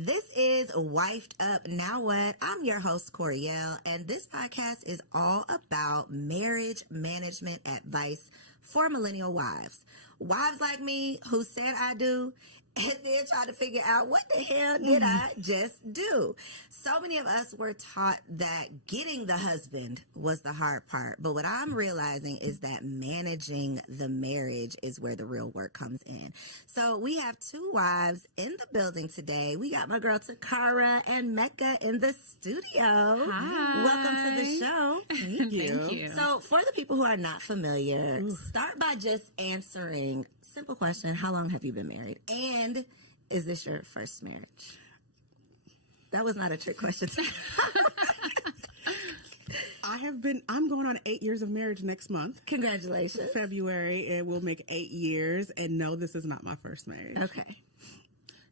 This is Wifed Up Now What? I'm your host, Coriel, and this podcast is all about marriage management advice for millennial wives. Wives like me who said I do and then try to figure out what the hell did I just do. So many of us were taught that getting the husband was the hard part. But what I'm realizing is that managing the marriage is where the real work comes in. So we have two wives in the building today. We got my girl Takara and Mecca in the studio. Hi. Welcome to the show. Thank you. So for the people who are not familiar, start by just answering simple question: how long have you been married? And is this your first marriage? That was not a trick question. I'm going on 8 years of marriage next month. Congratulations. February, it will make 8 years. And no, this is not my first marriage. Okay.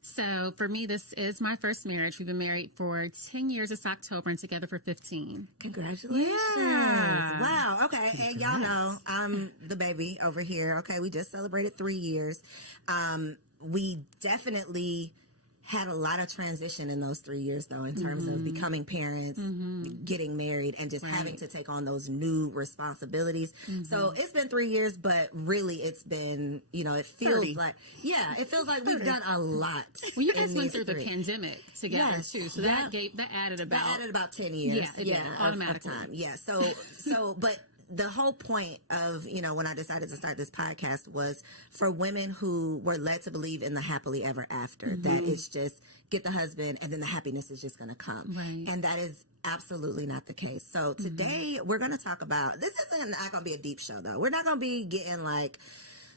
So for me, this is my first marriage. We've been married for 10 years this October and together for 15. Congratulations. Yeah. Wow. Okay. And y'all know I'm the baby over here. Okay. We just celebrated 3 years. We definitely had a lot of transition in those 3 years, though, in terms of becoming parents, getting married, and just having to take on those new responsibilities. So it's been 3 years, but really it's been, it feels 30. like, it feels like we've done a lot. Well, you guys in went these through the 3. pandemic together too, so that added about 10 years. Yeah, it did, automatically. Of time. Yeah. So, but the whole point of, when I decided to start this podcast was for women who were led to believe in the happily ever after, that it's just get the husband and then the happiness is just going to come. Right. And that is absolutely not the case. So today we're going to talk about, this isn't not going to be a deep show though. We're not going to be getting like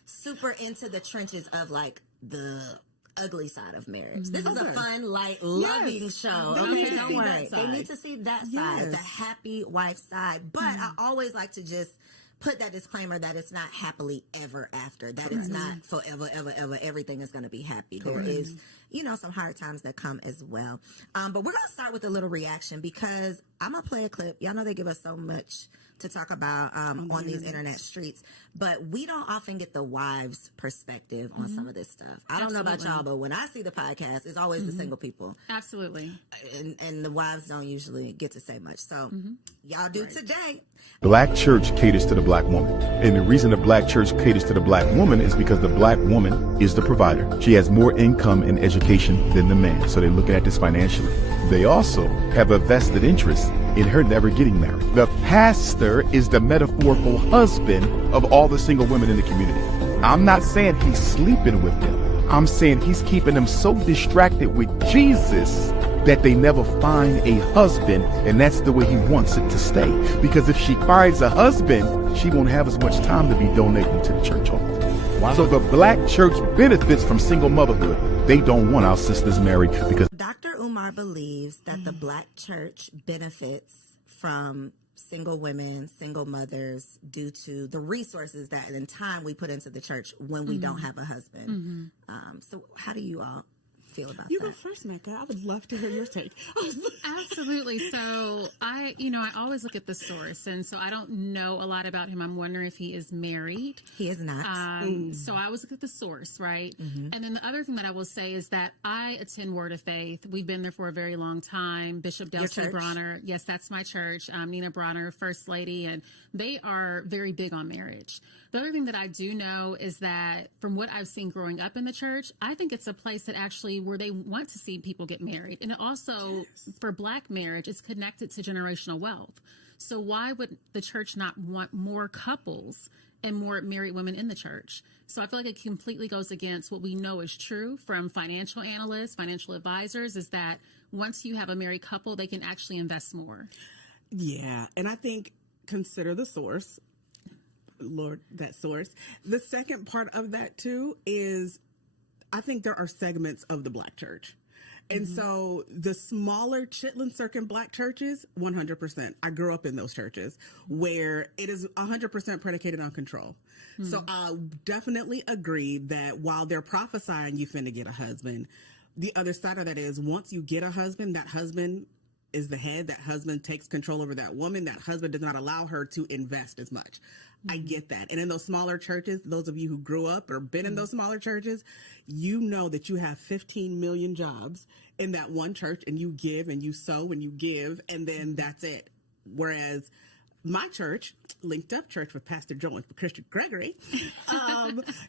super into the trenches of like the ugly side of marriage. This is a fun, light, loving show. Okay, don't worry. They need to see that side, the happy wife side. But I always like to just put that disclaimer that it's not happily ever after. That it's not forever, ever, ever. Everything is going to be happy. There is, some hard times that come as well. But we're going to start with a little reaction because I'm going to play a clip. Y'all know they give us so much to talk about on these internet streets, but we don't often get the wives' perspective on some of this stuff. I don't know about y'all, but when I see the podcast, it's always the single people. Absolutely. And the wives don't usually get to say much. So y'all do today. Black church caters to the black woman. And the reason the black church caters to the black woman is because the black woman is the provider. She has more income and education than the man. So they're looking at this financially. They also have a vested interest in her never getting married. The pastor is the metaphorical husband of all the single women in the community. I'm not saying he's sleeping with them. I'm saying he's keeping them so distracted with Jesus that they never find a husband, and that's the way he wants it to stay. Because if she finds a husband, she won't have as much time to be donating to the church all the time. Wow. So the black church benefits from single motherhood. They don't want our sisters married because Dr. Umar believes that the black church benefits from single women, single mothers, due to the resources that and time we put into the church when we don't have a husband. So how do you all feel about You that? go first, Mecca. I would love to hear your take. Absolutely. So I always look at the source, and so I don't know a lot about him. I'm wondering if he is married. He is not. So I always look at the source, right? And then the other thing that I will say is that I attend Word of Faith. We've been there for a very long time. Bishop Delcy Bronner. Yes, that's my church. Nina Bronner, First Lady, and they are very big on marriage. The other thing that I do know is that from what I've seen growing up in the church, I think it's a place that actually where they want to see people get married. And also for black marriage, it's connected to generational wealth. So why would the church not want more couples and more married women in the church? So I feel like it completely goes against what we know is true from financial analysts, financial advisors, is that once you have a married couple, they can actually invest more. Yeah. And I think consider the source. Lord, that source. The second part of that too is I think there are segments of the black church. And so the smaller Chitlin Circuit black churches, 100%. I grew up in those churches where it is 100% predicated on control. So I definitely agree that while they're prophesying you finna get a husband, the other side of that is once you get a husband, that husband is the head, that husband takes control over that woman, that husband does not allow her to invest as much. I get that. And in those smaller churches, those of you who grew up or been in those smaller churches, you know that you have 15 million jobs in that one church, and you give and you sow and you give, and then that's it. Whereas my church, Linked Up Church with Pastor Joe and Christian Gregory,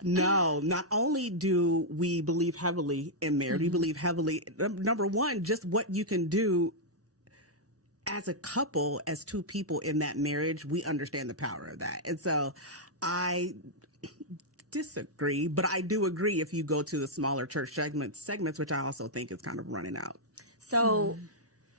no, not only do we believe heavily in marriage, we believe heavily, number one, just what you can do as a couple, as two people in that marriage, we understand the power of that. And so I disagree, but I do agree if you go to the smaller church segments, which I also think is kind of running out. So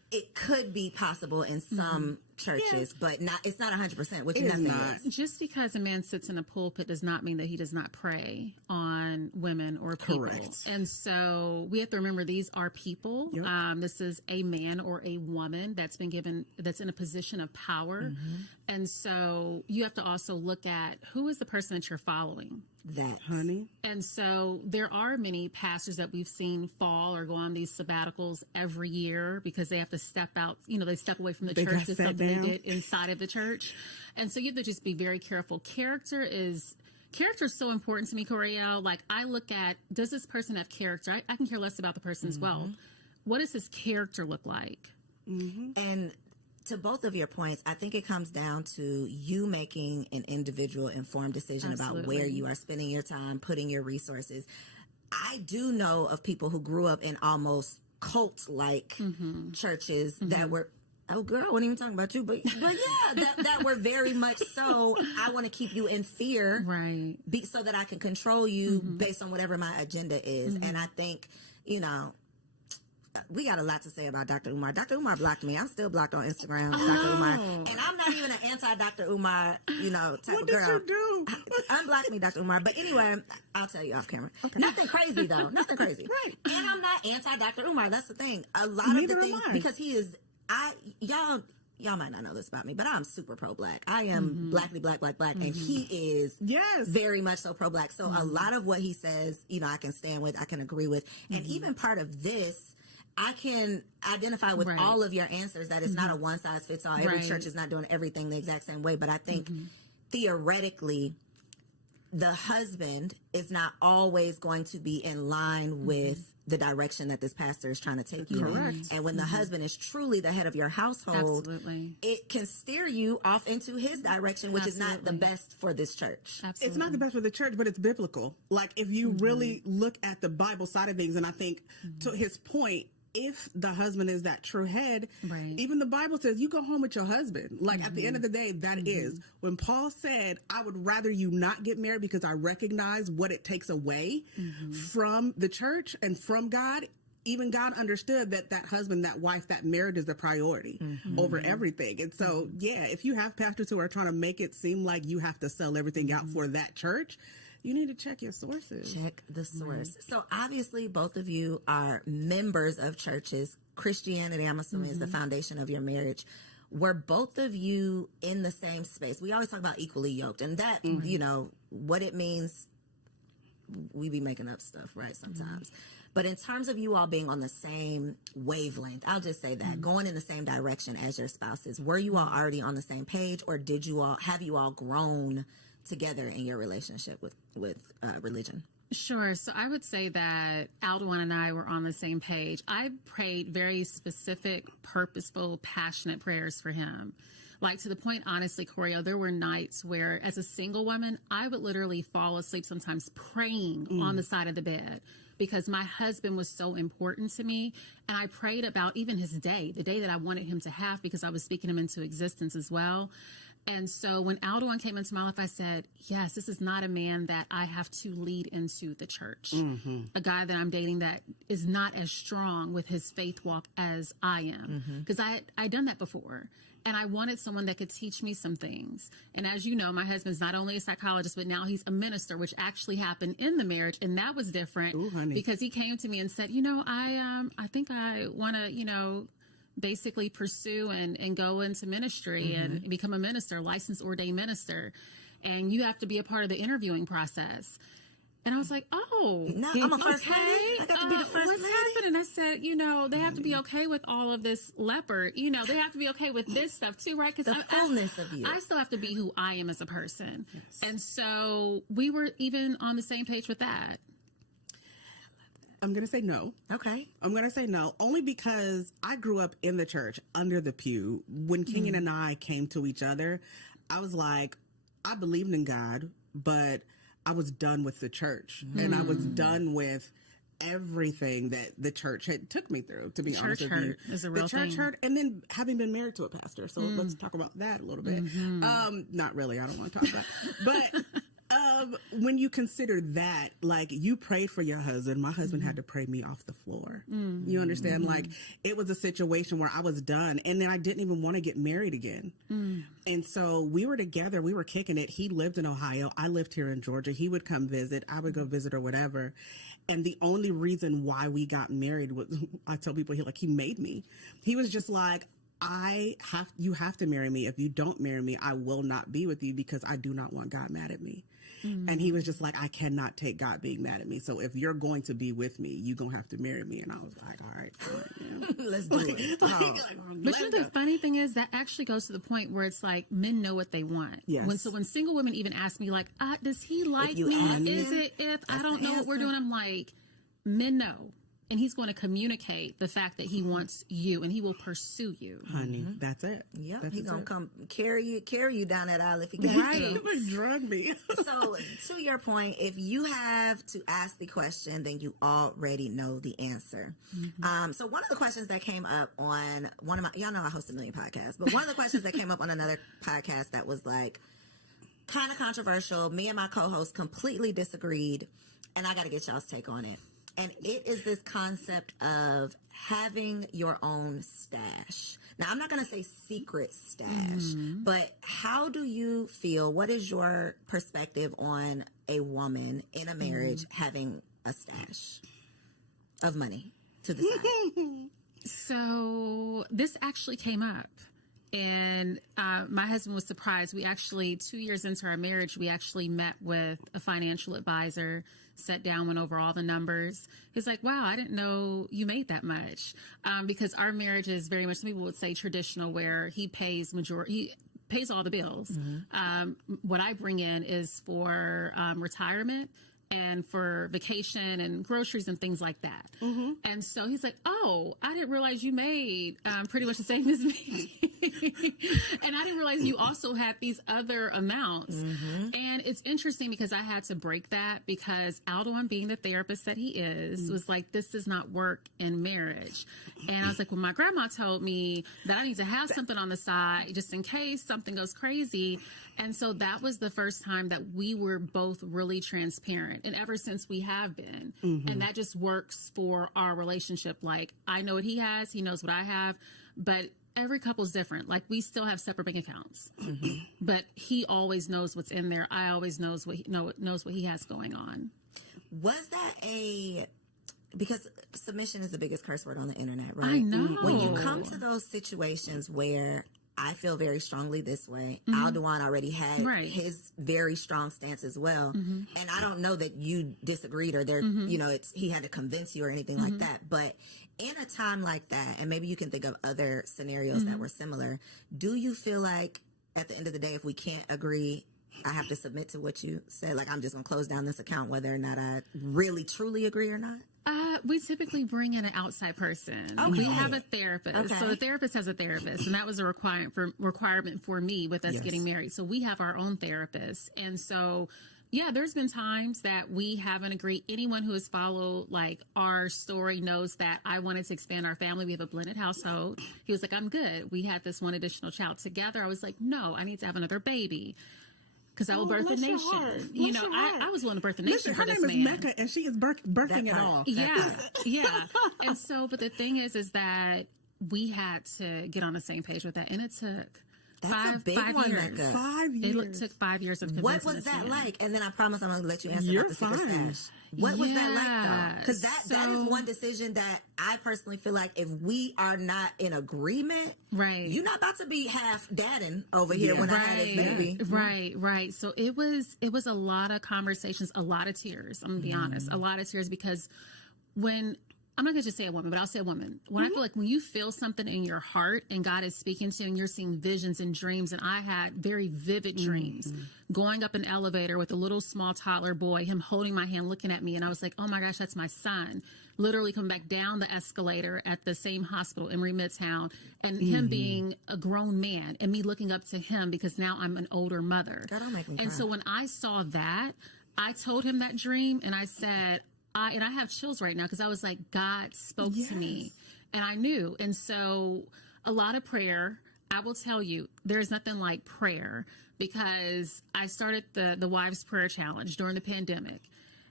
it could be possible in some churches, but it's not 100%, which nothing is. Just because a man sits in a pulpit does not mean that he does not pray on women or people. Correct. And so we have to remember these are people. Yep. This is a man or a woman that's been given, that's in a position of power. And so you have to also look at who is the person that you're following. Honey. And so there are many pastors that we've seen fall or go on these sabbaticals every year because they have to step out, they step away from the church to something they did inside of the church. And so you have to just be very careful. Character is so important to me, Coriel. Like, I look at, does this person have character? I can care less about the person's wealth. What does his character look like? And to both of your points, I think it comes down to you making an individual informed decision about where you are spending your time, putting your resources. I do know of people who grew up in almost cult-like churches that were, oh girl, I wasn't even talking about you, but yeah, that were very much so, I want to keep you in fear, right? So that I can control you based on whatever my agenda is. And I think, we got a lot to say about Dr. Umar. Dr. Umar blocked me. I'm still blocked on Instagram, Dr. Umar. And I'm not even an anti-Dr. Umar, type of girl. What did you do? Unblock me, Dr. Umar. But anyway, I'll tell you off camera. Okay. Nothing crazy, though. Nothing crazy. Right. And I'm not anti-Dr. Umar. That's the thing. A lot of the things, because he is, y'all might not know this about me, but I'm super pro-black. I am blackly black, and he is very much so pro-black. So a lot of what he says, I can stand with, I can agree with. And even part of this, I can identify with all of your answers that it's not a one-size-fits-all. Every church is not doing everything the exact same way. But I think theoretically, the husband is not always going to be in line with the direction that this pastor is trying to take you in. And when the husband is truly the head of your household, it can steer you off into his direction, which is not the best for this church. It's not the best for the church, but it's biblical. Like, if you really look at the Bible side of things, and I think to his point, if the husband is that true head, even the Bible says you go home with your husband. Like, at the end of the day, that is. When Paul said, I would rather you not get married because I recognize what it takes away from the church and from God, even God understood that husband, that wife, that marriage is the priority over everything. And so, if you have pastors who are trying to make it seem like you have to sell everything out for that church, you need to check your sources. Check the source. So obviously both of you are members of churches. Christianity, I'm assuming, is the foundation of your marriage. Were both of you in the same space? We always talk about equally yoked, and that, what it means, we be making up stuff, right, sometimes. But in terms of you all being on the same wavelength, I'll just say that, going in the same direction as your spouses, were you all already on the same page, or have you all grown together in your relationship with religion? Sure. So I would say that Alduin and I were on the same page. I prayed very specific, purposeful, passionate prayers for him. Like, to the point, honestly, Coriel, there were nights where, as a single woman, I would literally fall asleep sometimes praying on the side of the bed, because my husband was so important to me. And I prayed about even his day, the day that I wanted him to have, because I was speaking him into existence as well. And so when Alduin came into my life, I said, yes, this is not a man that I have to lead into the church. A guy that I'm dating that is not as strong with his faith walk as I am. Because I'd done that before. And I wanted someone that could teach me some things. And as you know, my husband's not only a psychologist, but now he's a minister, which actually happened in the marriage. And that was different. Ooh, honey. Because he came to me and said, I think I want to, basically pursue and go into ministry and become a minister, licensed ordained minister. And you have to be a part of the interviewing process. And I was like, oh, no, I'm a first lady. I got to be the first what's lady. happening? I said, you know, they have to be okay with all of this leopard. You know, they have to be okay with this stuff too, right? Because The fullness of you. I still have to be who I am as a person. Yes. And so we were even on the same page with that. I'm going to say no. Okay. I'm going to say no, only because I grew up in the church under the pew. When Kenyon and I came to each other, I was like, I believed in God, but I was done with the church. And I was done with everything that the church had took me through, to be honest with you. Church hurt is a real thing. The church hurt, and then having been married to a pastor. So let's talk about that a little bit. Not really. I don't want to talk about it. But when you consider that, like, you prayed for your husband. My husband had to pray me off the floor. You understand? Like, it was a situation where I was done, and then I didn't even want to get married again. And so we were together. We were kicking it. He lived in Ohio. I lived here in Georgia. He would come visit. I would go visit or whatever. And the only reason why we got married was, I tell people, he made me. He was just like, you have to marry me. If you don't marry me, I will not be with you, because I do not want God mad at me. And he was just like, I cannot take God being mad at me. So if you're going to be with me, you're going to have to marry me. And I was like, all right. Yeah. Let's do it. But you know, the funny thing is that actually goes to the point where it's like men know what they want. Yes. When single women even ask me, like, does he like you me? ask Is him, it if I that's don't the know what we're answer. doing? I'm like, men know. And he's going to communicate the fact that he wants you, and he will pursue you. Honey, that's it. Yep, That's he's gonna it. come carry you down that aisle if he can. Right. Drug me. So, to your point, if you have to ask the question, then you already know the answer. So, one of the questions that came up on one of my, y'all know I host a million podcasts, but one of the questions that came up on another podcast that was like kind of controversial. Me and my co-host completely disagreed, and I got to get y'all's take on it. And it is this concept of having your own stash. Now, I'm not going to say secret stash, but how do you feel? What is your perspective on a woman in a marriage having a stash of money to the side? So this actually came up. And my husband was surprised. We actually, 2 years into our marriage, we actually met with a financial advisor, sat down, went over all the numbers. He's like, wow, I didn't know you made that much. Because our marriage is very much, some people would say traditional, where he pays all the bills. What I bring in is for retirement and for vacation and groceries and things like that. And so he's like, oh, I didn't realize you made pretty much the same as me. And I didn't realize you also had these other amounts. And it's interesting because I had to break that, because Aldo, being the therapist that he is, was like, this does not work in marriage. And I was like, well, my grandma told me that I need to have something on the side just in case something goes crazy. And so that was the first time that we were both really transparent. And ever since we have been. And that just works for our relationship. Like, I know what he has, he knows what I have, but every couple's different. Like, we still have separate bank accounts, but he always knows what's in there. I always knows what he has going on. Was that because submission is the biggest curse word on the internet, right? I know. When you come to those situations where I feel very strongly this way, Alduan already had his very strong stance as well. And I don't know that you disagreed or there, you know, he had to convince you or anything like that. But in a time like that, and maybe you can think of other scenarios that were similar, do you feel like at the end of the day, if we can't agree, I have to submit to what you said? Like, I'm just going to close down this account whether or not I really truly agree or not? We typically bring in an outside person. Okay. We have a therapist. Okay. So the therapist has a therapist, and that was a requirement for me with us getting married. So we have our own therapist. And so, yeah, there's been times that we haven't agreed. Anyone who has followed like our story knows that I wanted to expand our family. We have a blended household. He was like, I'm good. We had this one additional child together. I was like, no, I need to have another baby. Because I will birth a nation. You know, I was willing to birth a nation for this man. Her name is Mecca, and she is birthing it all. Yeah. And so, but the thing is that we had to get on the same page with that, and it took That's a big five one, years. Mecca. 5 years. It took 5 years of convincing What was this that man. like? And then I promise I'm going to let you answer You're about the secret fine. stash. What was that like, though? Because that is So- one decision that I personally feel like if we are not in agreement, Right. you're not about to be half dadding over here when I had this baby. Right. So it was a lot of conversations, a lot of tears. I'm gonna be honest, a lot of tears, because when I'm not going to just say a woman, but I'll say a woman. When I feel like when you feel something in your heart and God is speaking to you and you're seeing visions and dreams, and I had very vivid dreams going up an elevator with a little small toddler boy, him holding my hand, looking at me. And I was like, oh my gosh, that's my son. Literally come back down the escalator at the same hospital, Emory Midtown, and him being a grown man and me looking up to him because now I'm an older mother. That'll make me cry. And so when I saw that, I told him that dream and I said, I have chills right now because I was like, God spoke to me and I knew. And so a lot of prayer. I will tell you, there's nothing like prayer, because I started the Wives Prayer Challenge during the pandemic.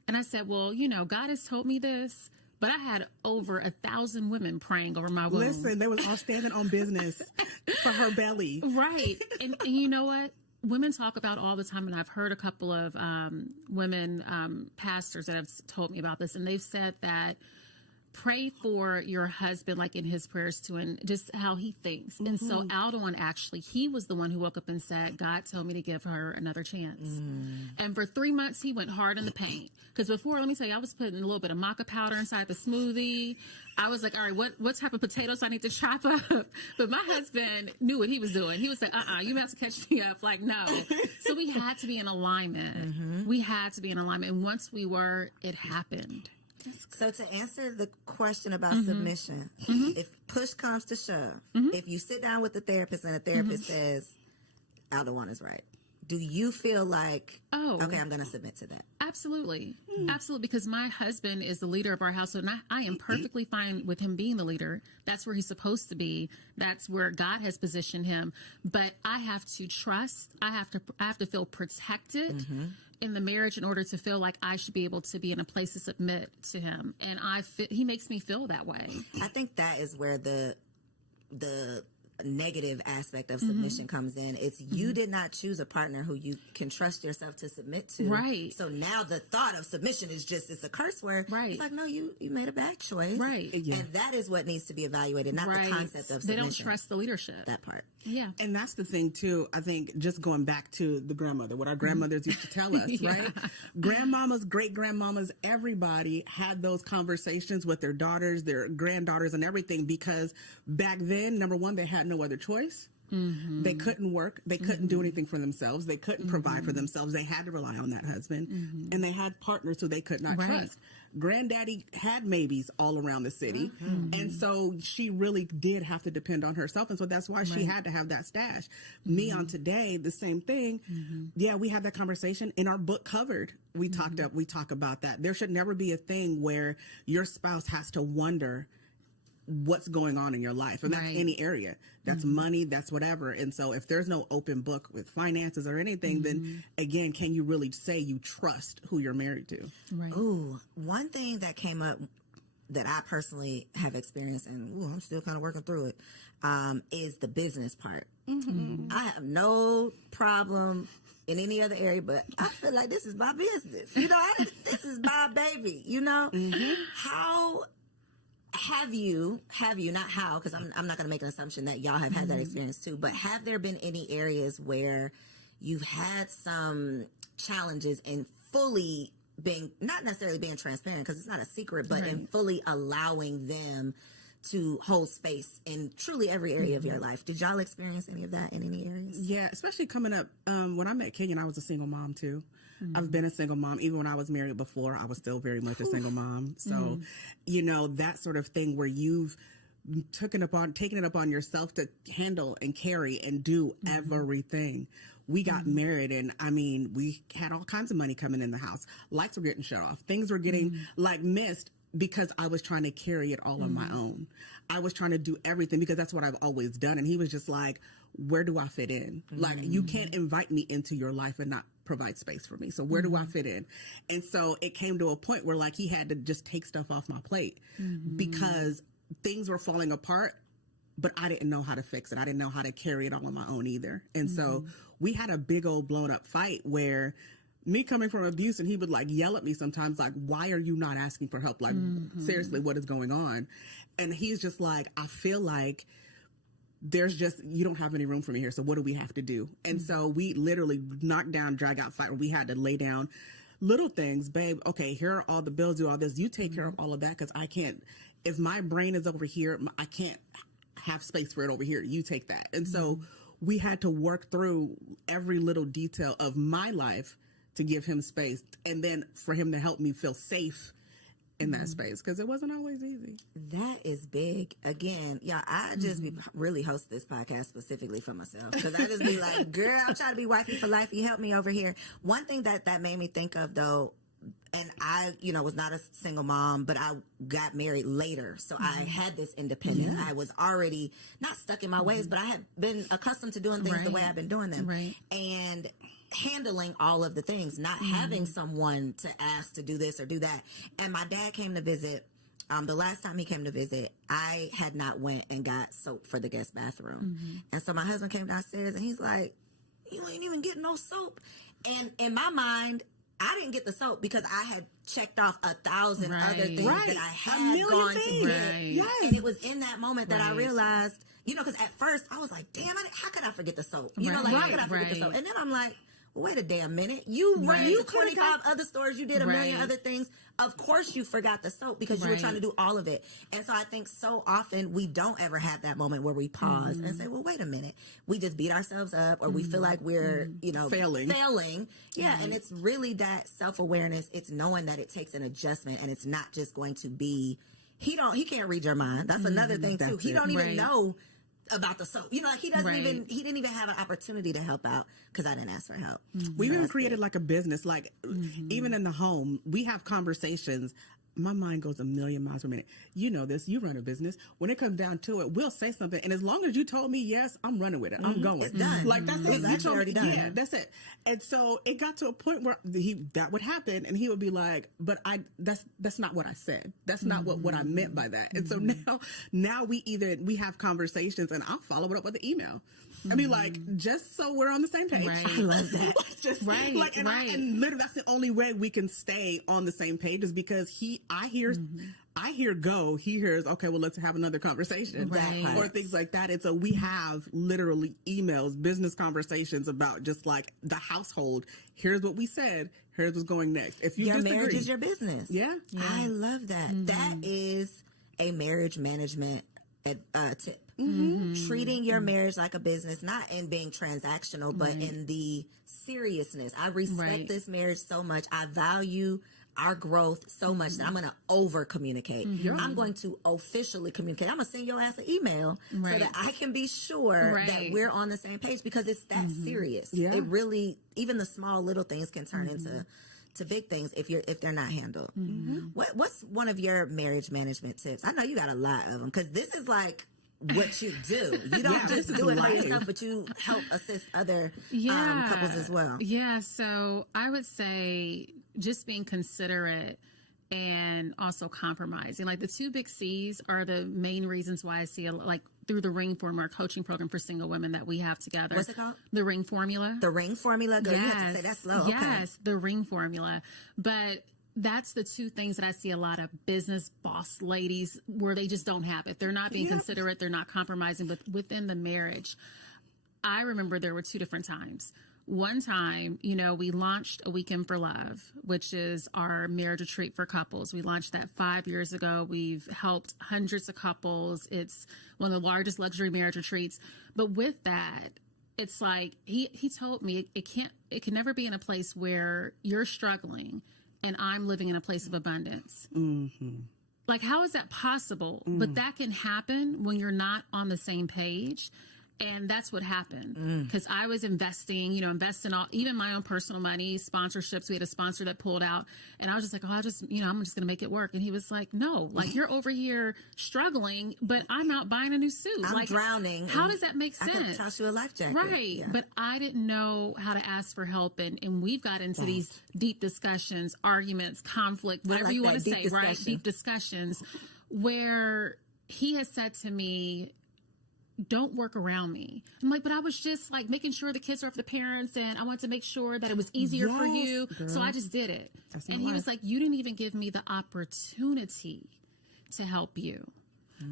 And I said, well, you know, God has told me this, but I had over 1,000 women praying over my womb. Listen, they was all standing on business for her belly. Right. And you know what? Women talk about all the time, and I've heard a couple of women pastors that have told me about this, and they've said that pray for your husband like in his prayers too, and just how he thinks. And so Aldon, actually, he was the one who woke up and said, God told me to give her another chance. And for 3 months he went hard in the paint, because before, let me tell you, I was putting a little bit of maca powder inside the smoothie. I was like, all right, what type of potatoes I need to chop up? But my husband knew what he was doing. He was like, you have to catch me up. Like, no. So we had to be in alignment. We had to be in alignment. And once we were, it happened. So to answer the question about submission, if push comes to shove, if you sit down with the therapist and the therapist says, Aldewan is right, do you feel like, okay, I'm going to submit to that? Absolutely. Absolutely. Because my husband is the leader of our household, and I am perfectly fine with him being the leader. That's where he's supposed to be. That's where God has positioned him. But I have to trust. I have to feel protected in the marriage in order to feel like I should be able to be in a place to submit to him. And he makes me feel that way. I think that is where the negative aspect of submission comes in. It's you did not choose a partner who you can trust yourself to submit to. Right. So now the thought of submission is just, it's a curse word. Right. It's like, no, you made a bad choice. Right. Yeah. And that is what needs to be evaluated, not the concept of submission. They don't trust the leadership. That part. Yeah. And that's the thing too. I think just going back to the grandmother, what our grandmothers used to tell us, right? Grandmamas, great grandmamas, everybody had those conversations with their daughters, their granddaughters, and everything, because back then, number one, they had no other choice. They couldn't work. They couldn't do anything for themselves. They couldn't provide for themselves. They had to rely on that husband. And they had partners who they could not trust. Granddaddy had maybes all around the city. And so she really did have to depend on herself. And so that's why she had to have that stash. Me on Today, the same thing. Yeah, we had that conversation in our book Covered. We talk about that. There should never be a thing where your spouse has to wonder what's going on in your life. And that's any area. That's money, that's whatever. And so if there's no open book with finances or anything, then again, can you really say you trust who you're married to? Right. Ooh, one thing that came up that I personally have experienced, and I'm still kind of working through it, is the business part. I have no problem in any other area, but I feel like this is my business. You know, this is my baby, you know? How have you, not how, because I'm not going to make an assumption that y'all have had that experience too, but have there been any areas where you've had some challenges in fully being, not necessarily being transparent because it's not a secret, but in fully allowing them to hold space in truly every area of your life? Did y'all experience any of that in any areas? Yeah, especially coming up. When I met Kenyon, I was a single mom too. I've been a single mom. Even when I was married before, I was still very much a single mom. So, you know, that sort of thing where you've taken it upon yourself to handle and carry and do everything. We got married, and I mean, we had all kinds of money coming in the house. Lights were getting shut off. Things were getting like missed because I was trying to carry it all on my own. I was trying to do everything because that's what I've always done. And he was just like, where do I fit in? Like, you can't invite me into your life and not provide space for me. So where do I fit in? And so it came to a point where like he had to just take stuff off my plate because things were falling apart, but I didn't know how to fix it. I didn't know how to carry it all on my own either. And so we had a big old blown up fight where me coming from abuse, and he would like yell at me sometimes, like, why are you not asking for help? Like, seriously, what is going on? And he's just like, I feel like you don't have any room for me here. So what do we have to do? And so we literally knocked down, drag out fight, where we had to lay down, little things, babe. Okay, here are all the bills, do all this. You take care of all of that because I can't. If my brain is over here, I can't have space for it over here. You take that. And so we had to work through every little detail of my life to give him space, and then for him to help me feel safe in that space, because it wasn't always easy. That is big. Again, yeah, I just really host this podcast specifically for myself, because I just be like, girl, I'm trying to be wifey for life. You help me over here. One thing that made me think of, though, and I, was not a single mom, but I got married later. So I had this independence. I was already not stuck in my ways, but I had been accustomed to doing things the way I've been doing them. And handling all of the things, not having someone to ask to do this or do that. And my dad came to visit. The last time he came to visit, I had not went and got soap for the guest bathroom. And so my husband came downstairs and he's like, you ain't even getting no soap. And in my mind, I didn't get the soap because I had checked off 1,000 other things that I had gone to get. And it was in that moment that I realized, because at first I was like, damn, how could I forget the soap? How could I forget the soap? And then I'm like, well, wait a damn minute. You ran to 25 other stores. You did a million other things. Of course you forgot the soap because you were trying to do all of it. And so I think so often we don't ever have that moment where we pause and say, well, wait a minute. We just beat ourselves up, or we feel like we're, failing. Yeah. And it's really that self-awareness. It's knowing that it takes an adjustment, and it's not just going to be, he can't read your mind. That's another thing too. He don't even know about the soap. He doesn't he didn't even have an opportunity to help out because I didn't ask for help. We even created like a business, like even in the home, we have conversations. My mind goes a million miles per minute. You know this. You run a business. When it comes down to it, we'll say something, and as long as you told me yes, I'm running with it. I'm going. It's done. Like that's it. It's already done. Yeah, that's it. And so it got to a point where that would happen, and he would be like, "But that's not what I said. That's not what I meant by that." And so now we have conversations, and I'll follow it up with an email. I mean, like, just so we're on the same page. I love that. And literally, that's the only way we can stay on the same page, is because I hear go, he hears, okay, well, let's have another conversation, or things like that. And so we have literally emails, business conversations about just like the household. Here's what we said. Here's what's going next. If you your disagree, marriage is your business. Yeah. I love that. That is a marriage management tip. Treating your marriage like a business, not in being transactional, but in the seriousness. I respect this marriage so much. I value our growth so much that I'm going to over communicate. I'm going to officially communicate. I'm going to send your ass an email so that I can be sure that we're on the same page, because it's that serious. It really, even the small little things can turn into big things if they're not handled. What's one of your marriage management tips? I know you got a lot of them, because this is like what you do. You don't just do it for yourself, but you help assist other couples as well. Yeah, so I would say just being considerate and also compromising. Like the 2 big C's are the main reasons why I see like through the Ring Formula coaching program for single women that we have together. What's it called? The Ring Formula. The Ring Formula? Good. You have to say that slow. Yes, the Ring Formula. But that's the 2 things that I see a lot of business boss ladies where they just don't have it. They're not being considerate. They're not compromising. But within the marriage, I remember there were 2 different times. One time, we launched A Weekend for Love, which is our marriage retreat for couples. We launched that 5 years ago. We've helped hundreds of couples. It's one of the largest luxury marriage retreats. But with that, it's like he told me it can never be in a place where you're struggling and I'm living in a place of abundance. Like, how is that possible? But that can happen when you're not on the same page. And that's what happened, because I was investing all, even my own personal money, sponsorships. We had a sponsor that pulled out, and I was just like, I'm just going to make it work. And he was like, no, like you're over here struggling, but I'm out buying a new suit. I'm like, drowning. How does that make sense? I could toss you a life jacket. Right. Yeah. But I didn't know how to ask for help. And we've got into these deep discussions, arguments, conflict, whatever you want to say, right? Deep discussions where he has said to me, don't work around me. I'm like, but I was just like making sure the kids are with the parents, and I wanted to make sure that it was easier for you. Girl. So I just did it. And he was like, you didn't even give me the opportunity to help you.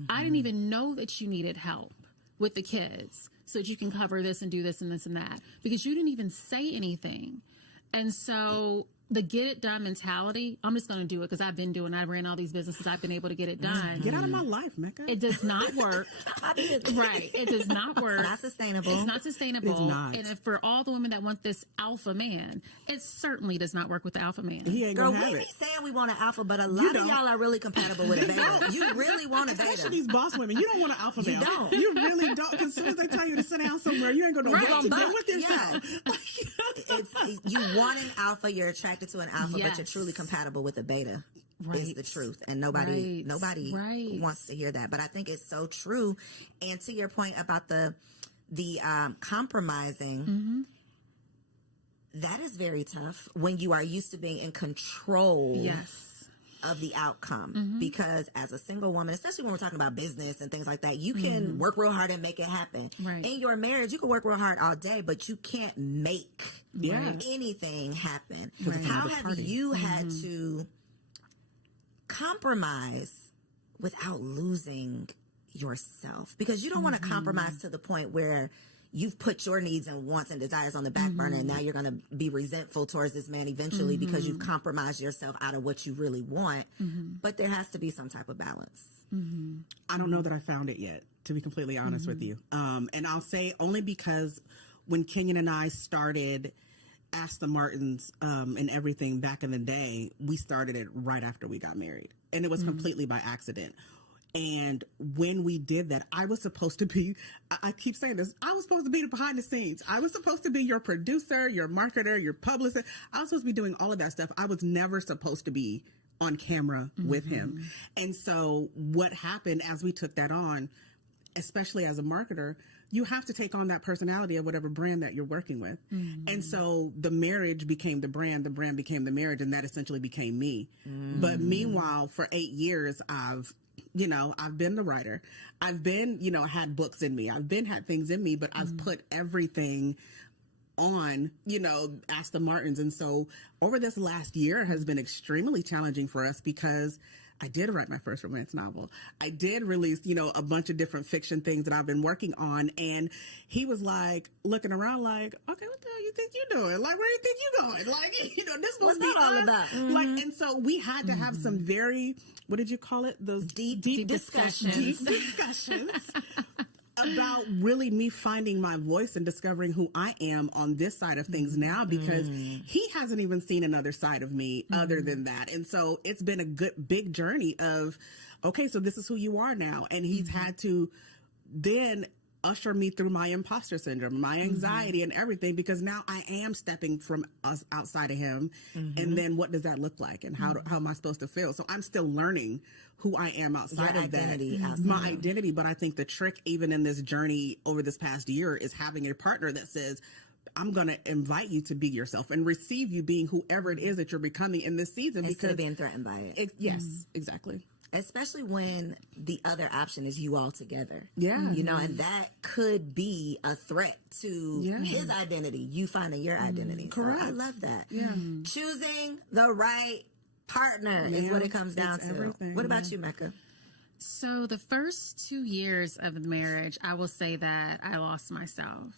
I didn't even know that you needed help with the kids so that you can cover this and do this and this and that, because you didn't even say anything. And so the get it done mentality, I'm just going to do it because I've been doing, I ran all these businesses, I've been able to get it done. Get out of my life, Mecca. It does not work. Right. It does not work. It's not sustainable. It's not sustainable. It's not. And if for all the women that want this alpha man, it certainly does not work with the alpha man. He ain't Girl, gonna have we it. be saying we want an alpha, but a lot of y'all are really compatible with a beta. You really want a Especially beta. these boss women. You don't want an alpha male. don't. You really don't. Because as soon as they tell you to sit down somewhere, you ain't going to know what to do with yourself. You want an alpha, you're attracted to an alpha, but you're Yes. truly compatible with a beta. Right. Is the truth, and nobody Right. wants to hear that. But I think it's so true. And to your point about the compromising, that is very tough when you are used to being in control. Yes. Of the outcome, because as a single woman, especially when we're talking about business and things like that, you can work real hard and make it happen. Right. In your marriage, you can work real hard all day, but you can't make anything happen. Right. How have you had to compromise without losing yourself? Because you don't want to compromise to the point where you've put your needs and wants and desires on the back burner, and now you're going to be resentful towards this man eventually because you've compromised yourself out of what you really want. But there has to be some type of balance. I don't know that I found it yet, to be completely honest with you. And I'll say only because when Kenyon and I started Ask the Martins and everything back in the day, we started it right after we got married. And it was completely by accident. And when we did that, I was supposed to be, I keep saying this, I was supposed to be the behind the scenes. I was supposed to be your producer, your marketer, your publicist. I was supposed to be doing all of that stuff. I was never supposed to be on camera with him. And so what happened as we took that on, especially as a marketer, you have to take on that personality of whatever brand that you're working with. And so the marriage became the brand became the marriage, and that essentially became me. But meanwhile, for 8 years, I've been the writer. I've been, had books in me. I've been had things in me, but I've put everything on, Ask the Martins. And so over this last year has been extremely challenging for us because I did write my first romance novel. I did release, a bunch of different fiction things that I've been working on. And he was like looking around like, okay, what the hell you think you're doing? Like, where do you think you're going? Like, this What's was that all about? Like, and so we had to have some very, what did you call it? Those Deep discussions. Deep discussions about really me finding my voice and discovering who I am on this side of things now, because he hasn't even seen another side of me other than that. And so it's been a big journey of, okay, so this is who you are now. And he's had to then usher me through my imposter syndrome, my anxiety and everything, because now I am stepping from us outside of him. And then what does that look like? And how am I supposed to feel? So I'm still learning who I am outside Your of identity, that. outside. My identity. But I think the trick, even in this journey over this past year, is having a partner that says, I'm going to invite you to be yourself and receive you being whoever it is that you're becoming in this season. Instead because of being threatened by it. Yes, exactly. Especially when the other option is you all together. Yeah. And that could be a threat to his identity, you finding your identity. Correct. So I love that. Yeah. Choosing the right partner is what it comes down to. everything. What about you, Mecca? So the first 2 years of the marriage, I will say that I lost myself.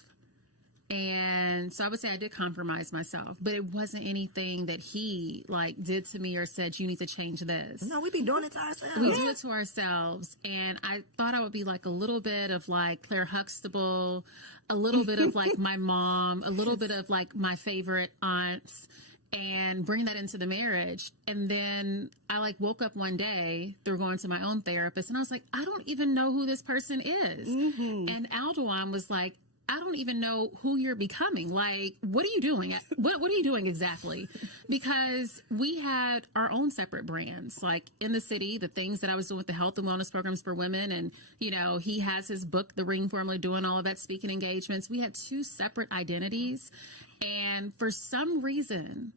And so I would say I did compromise myself, but it wasn't anything that he did to me or said, you need to change this. No, we be doing it to ourselves. We do it to ourselves. And I thought I would be a little bit of Claire Huxtable, a little bit of my mom, a little bit of my favorite aunts, and bring that into the marriage. And then I woke up one day through going to my own therapist, and I was like, I don't even know who this person is. And Aldewan was like, I don't even know who you're becoming. What are you doing? What are you doing exactly? Because we had our own separate brands, in the city, the things that I was doing with the health and wellness programs for women. And, he has his book, The Ring Formula, doing all of that speaking engagements. We had two separate identities. And for some reason,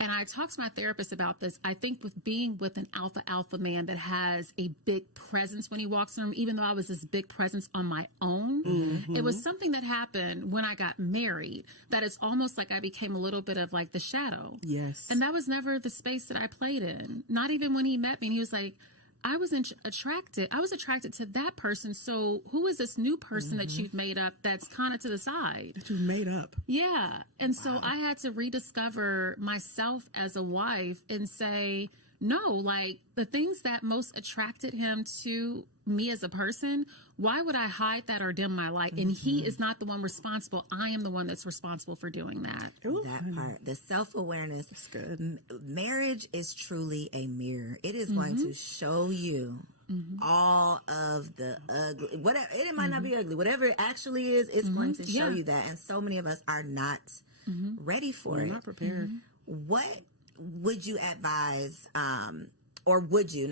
and I talked to my therapist about this, I think with being with an alpha man that has a big presence when he walks in the room, even though I was this big presence on my own, it was something that happened when I got married that it's almost like I became a little bit of the shadow. Yes. And that was never the space that I played in. Not even when he met me and he was like, I was attracted to that person. So who is this new person that you've made up that's kind of to the side? That you've made up. Yeah. And so I had to rediscover myself as a wife and say, no, like the things that most attracted him to me as a person, why would I hide that or dim my light? And he is not the one responsible. I am the one that's responsible for doing that. Ooh, that part, the self-awareness. That's good. Marriage is truly a mirror. It is going to show you all of the ugly, whatever. It might not be ugly. Whatever it actually is, it's going to show you that. And so many of us are not ready for it. Not prepared. What would you advise, or would you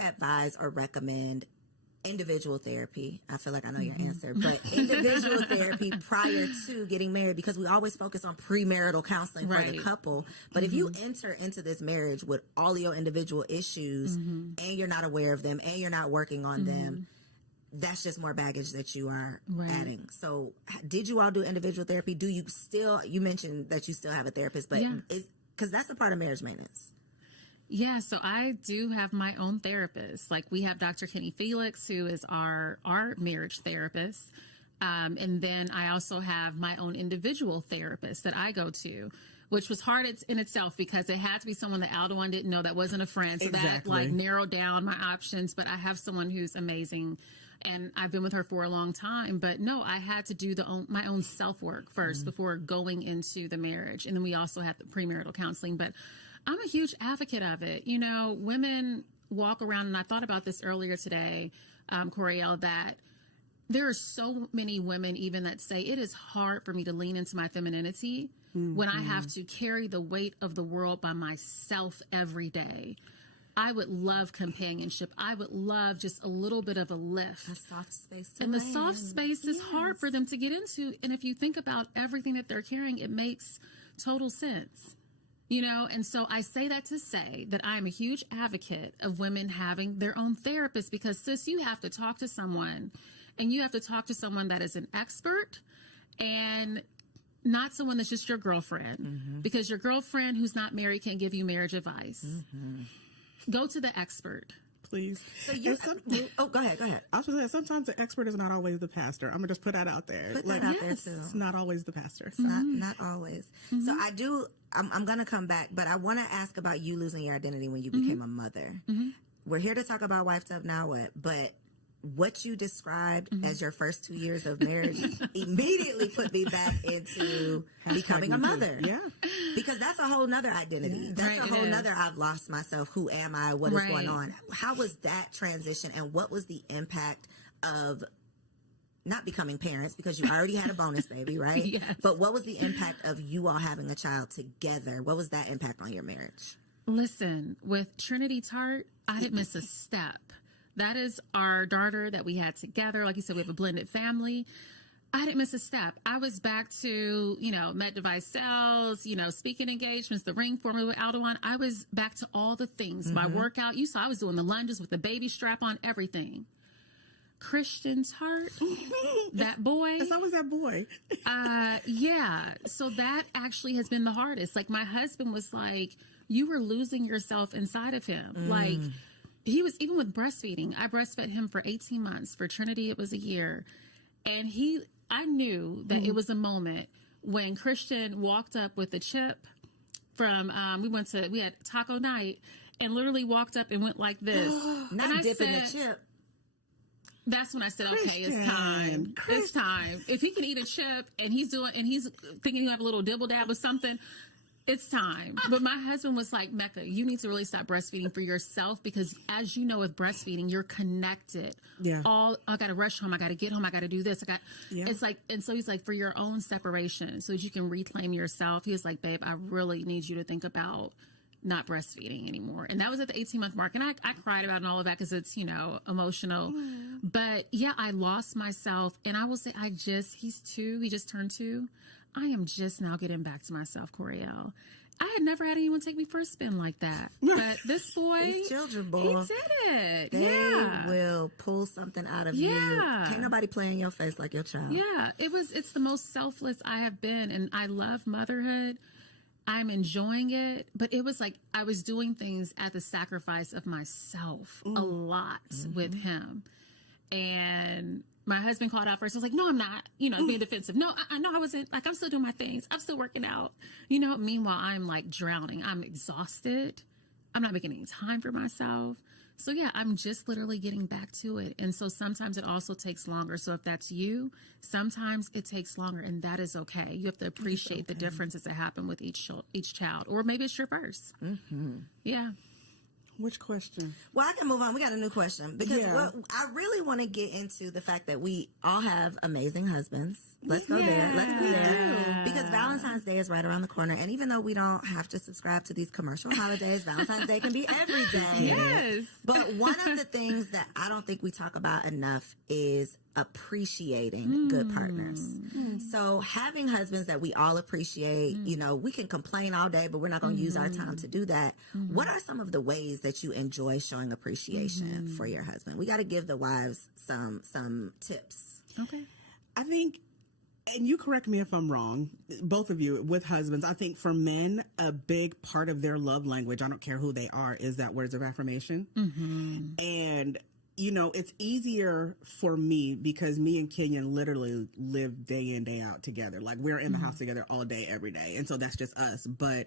advise or recommend individual therapy? I feel like I know your answer, but individual therapy prior to getting married, because we always focus on premarital counseling for the couple. But if you enter into this marriage with all of your individual issues and you're not aware of them and you're not working on them, that's just more baggage that you are adding. So did you all do individual therapy? Do you still, you mentioned that you still have a therapist, but because that's a part of marriage maintenance. Yeah, so I do have my own therapist. Like we have Dr. Kenny Felix, who is our marriage therapist. And then I also have my own individual therapist that I go to, which was hard in itself because it had to be someone that Aldewan didn't know, that wasn't a friend. So that like narrowed down my options. But I have someone who's amazing, and I've been with her for a long time. But no, I had to do my own self-work first before going into the marriage. And then we also had the premarital counseling. But I'm a huge advocate of it. You know, women walk around, and I thought about this earlier today, Coriel, that there are so many women even that say it is hard for me to lean into my femininity when I have to carry the weight of the world by myself every day. I would love companionship. I would love just a little bit of a lift. A soft space to And the land. soft space is hard for them to get into. And if you think about everything that they're carrying, it makes total sense. You know, and so I say that to say that I'm a huge advocate of women having their own therapist, because, sis, you have to talk to someone, and you have to talk to someone that is an expert and not someone that's just your girlfriend, because your girlfriend who's not married can't give you marriage advice. Go to the expert. Please. So you, go ahead. I was going to say, sometimes the expert is not always the pastor. I'm going to just put that out there. Put that out there, too. It's not always the pastor. It's not always. So I'm going to come back, but I want to ask about you losing your identity when you became a mother. We're here to talk about Wifed Up Now What, but what you described as your first 2 years of marriage immediately put me back into becoming a mother. Yeah. Because that's a whole nother identity. That's a whole nother I've lost myself. Who am I? What is going on? How was that transition, and what was the impact of not becoming parents, because you already had a bonus baby, right? Yes. But what was the impact of you all having a child together? What was that impact on your marriage? Listen, with Trinity Tart, I didn't miss a step. That is our daughter that we had together. Like you said, we have a blended family. I didn't miss a step. I was back to, med device sales, speaking engagements, the ring formula with Aldewan. I was back to all the things. My workout, you saw I was doing the lunges with the baby strap on, everything. Christian's heart, that boy. It's always that boy. Yeah. So that actually has been the hardest. Like, my husband was like, you were losing yourself inside of him. Like, he was, even with breastfeeding, I breastfed him for 18 months. For Trinity, it was a year. And I knew that it was a moment when Christian walked up with a chip from, we had taco night, and literally walked up and went like this. Not and dipping the chip. That's when I said, okay, it's time. It's time. If he can eat a chip and he's thinking he'll have a little dibble dab or something, it's time. But my husband was like, Mecca, you need to really stop breastfeeding for yourself, because as you know, with breastfeeding, you're connected. Yeah. I got to rush home. I got to get home. I got to do this. It's like, and so he's like, for your own separation, so that you can reclaim yourself. He was like, babe, I really need you to think about not breastfeeding anymore. And that was at the 18-month mark. And I cried about it and all of that, because it's, emotional. But yeah, I lost myself. And I will say, he's 2. He just turned 2. I am just now getting back to myself, Coriel. I had never had anyone take me for a spin like that. But this boy, these children, boy, he did it. They will pull something out of you. Can't nobody play in your face like your child. Yeah, it's the most selfless I have been. And I love motherhood. I'm enjoying it, but it was like I was doing things at the sacrifice of myself a lot with him. And my husband called out first. I was like, no, I'm not, being defensive. No, I know I wasn't, like, I'm still doing my things. I'm still working out, meanwhile, I'm like drowning. I'm exhausted. I'm not making any time for myself. So yeah, I'm just literally getting back to it. And so sometimes it also takes longer. So if that's you, sometimes it takes longer, and that is okay. You have to appreciate the differences that happen with each child, or maybe it's your first. Yeah. Which question? Well, I can move on. We got a new question because I really want to get into the fact that we all have amazing husbands. Let's go there. Let's go there. Because Valentine's Day is right around the corner. And even though we don't have to subscribe to these commercial holidays, Valentine's Day can be every day. Yes. But one of the things that I don't think we talk about enough is appreciating good partners. So having husbands that we all appreciate, we can complain all day, but we're not going to use our time to do that. What are some of the ways that you enjoy showing appreciation for your husband? We got to give the wives some tips. Okay. I think, and you correct me if I'm wrong, both of you with husbands, I think for men, a big part of their love language, I don't care who they are, is that words of affirmation. And it's easier for me because me and Kenyon literally live day in, day out together. Like, we're in the house together all day, every day. And so that's just us. But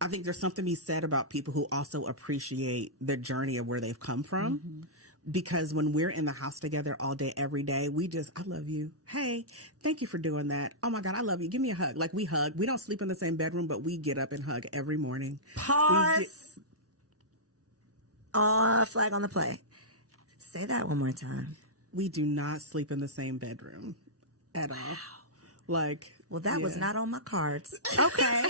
I think there's something to be said about people who also appreciate the journey of where they've come from. Because when we're in the house together all day, every day, I love you. Hey, thank you for doing that. Oh my God, I love you. Give me a hug. Like, we hug. We don't sleep in the same bedroom, but we get up and hug every morning. Pause. Flag on the play. Say that one more time. We do not sleep in the same bedroom at all. Like, well, that was not on my cards. Okay.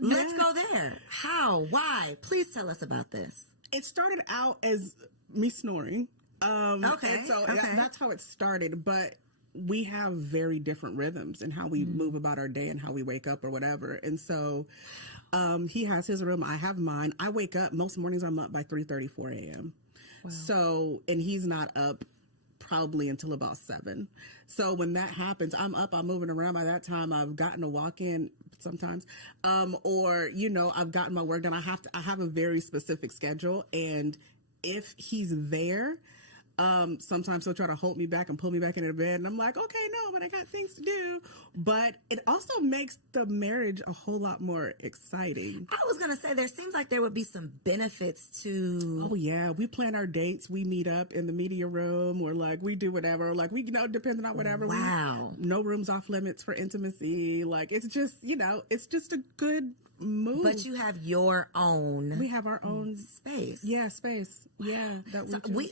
Let's go there. How? Why? Please tell us about this. It started out as me snoring. Okay. And so that's how it started. But we have very different rhythms in how we move about our day and how we wake up or whatever. And so he has his room. I have mine. I wake up. Most mornings I'm up by 3:30, 4 a.m. Wow. So, and he's not up probably until about 7. So when that happens, I'm up, I'm moving around. By that time, I've gotten a walk in sometimes, or, I've gotten my work done. I have a very specific schedule. And if he's there, sometimes he'll try to hold me back and pull me back into the bed. And I'm like, okay, no, but I got things to do. But it also makes the marriage a whole lot more exciting. I was going to say, there seems like there would be some benefits to... Oh, yeah. We plan our dates. We meet up in the media room, or like we do whatever. Like, we, depending on whatever. Wow. No rooms off limits for intimacy. Like, it's just, it's just a good move. But you have your own... We have our own... space. Yeah, space. Yeah.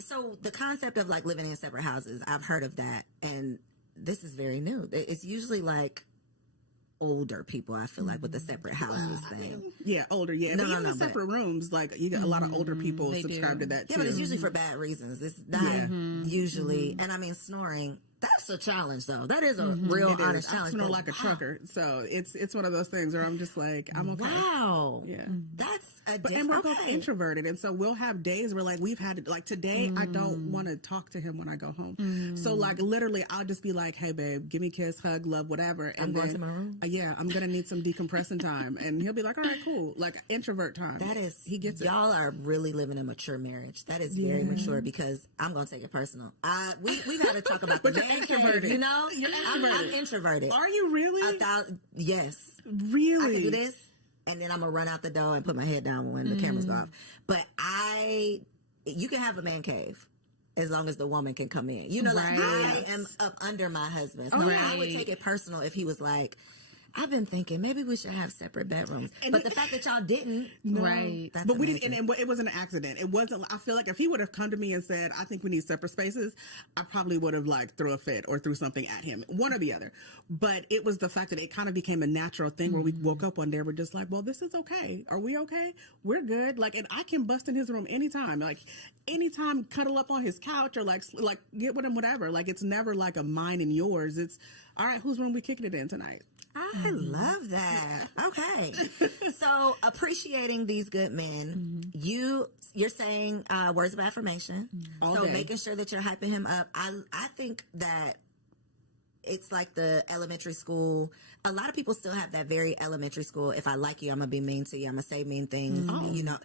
So the concept of like living in separate houses, I've heard of that, and this is very new. It's usually like older people, I feel like, with the separate houses thing. Yeah, older. Yeah, no, separate rooms. Like, you got a lot of older people subscribe to that too. Yeah, but it's usually for bad reasons. It's not usually, and I mean, snoring. That's a challenge, though. That is a real honest challenge. I snore like a trucker, so it's one of those things where I'm just like, I'm okay. Wow, yeah, that's and we're both introverted, and so we'll have days where like we've had like today, I don't want to talk to him when I go home. So like literally, I'll just be like, hey babe, give me a kiss, hug, love, whatever. And I'm going to my room. Yeah, I'm gonna need some decompressing time, and he'll be like, all right, cool, like introvert time. That is, he gets y'all are really living a mature marriage. That is very mature, because I'm gonna take it personal. We've had to talk about the man cave, You're I'm introverted. Are you really? Yes. Really? I can do this, and then I'm gonna run out the door and put my head down when the cameras go off. But you can have a man cave as long as the woman can come in. Like I am up under my husband, so I would take it personal if he was like, I've been thinking maybe we should have separate bedrooms, but the fact that y'all didn't, that's but we amazing. didn't, and it was an accident. It wasn't. I feel like if he would have come to me and said, "I think we need separate spaces," I probably would have like threw a fit or threw something at him, one or the other. But it was the fact that it kind of became a natural thing where we woke up one day, we're just like, "Well, this is okay. Are we okay? We're good." Like, and I can bust in his room anytime, like anytime, cuddle up on his couch or like get with him, whatever. Like, it's never like a mine and yours. It's all right. Whose room we kicking it in tonight? I love that. Okay. So appreciating these good men, you're saying words of affirmation. All so day. making sure that you're hyping him up. I think that it's like the elementary school. A lot of people still have that very elementary school. If I like you, I'm going to be mean to you. I'm going to say mean things. You know,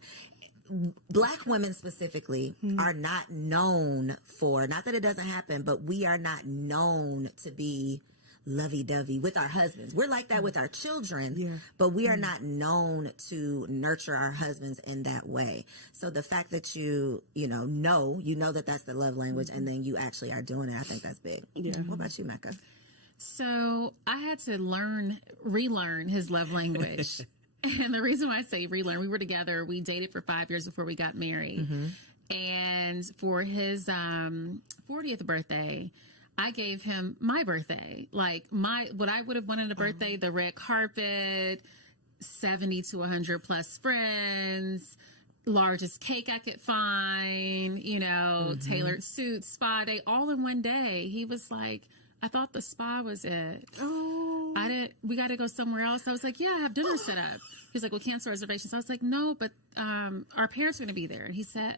Black women specifically are not known for, not that it doesn't happen, but we are not known to be lovey-dovey with our husbands. We're like that with our children, but we are not known to nurture our husbands in that way. So the fact that you know that that's the love language, and then you actually are doing it, I think that's big. What about you, Mecca? So I had to relearn his love language. And the reason why I say relearn, we were together, we dated for 5 years before we got married. And for his 40th birthday, I gave him my birthday, like what I would have wanted a birthday, the red carpet, 70 to 100 plus friends, largest cake I could find, you know, tailored suits, spa day, all in one day. He was like, I thought the spa was it. We got to go somewhere else. I was like, yeah, I have dinner set up. He's like, well, cancel reservations. I was like, no, but our parents are going to be there. He said,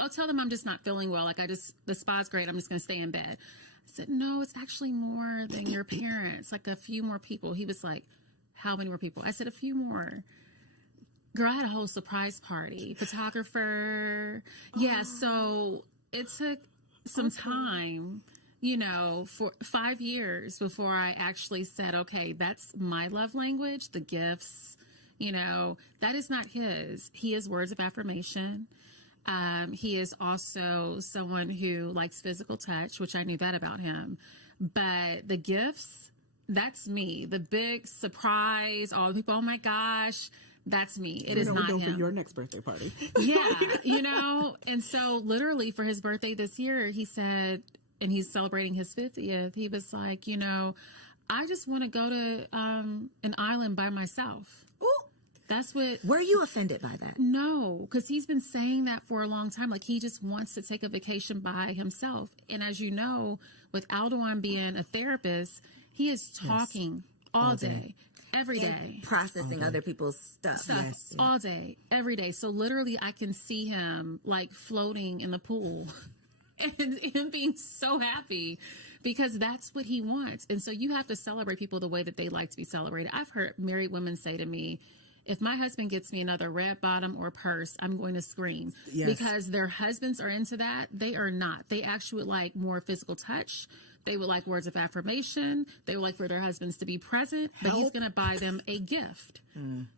I'll tell them I'm just not feeling well. Like the spa's great. I'm just going to stay in bed. I said, no, it's actually more than your parents, like a few more people. He was like, how many more people? I said, a few more. Girl, I had a whole surprise party, photographer. Yeah, so it took some time, you know, for 5 years before I actually said, okay, that's my love language, the gifts, you know, that is not his. He is words of affirmation. He is also someone who likes physical touch, which I knew that about him. But the gifts, that's me. The big surprise, all the people, oh my gosh, that's me. It is not him. For your next birthday party. Yeah, you know, and so literally for his birthday this year, he said, and he's celebrating his 50th, he was like, you know, I just want to go to an island by myself. Ooh. That's what. Were you offended by that? No, because he's been saying that for a long time. Like, he just wants to take a vacation by himself. And as you know, with Aldewan being a therapist, he is talking all day, every day. Processing other people's stuff. All day, every day. So literally I can see him like floating in the pool and him being so happy because that's what he wants. And so you have to celebrate people the way that they like to be celebrated. I've heard married women say to me, if my husband gets me another red bottom or purse, I'm going to scream. Because their husbands are into that. They are not. They actually would like more physical touch. They would like words of affirmation. They would like for their husbands to be present. But he's going to buy them a gift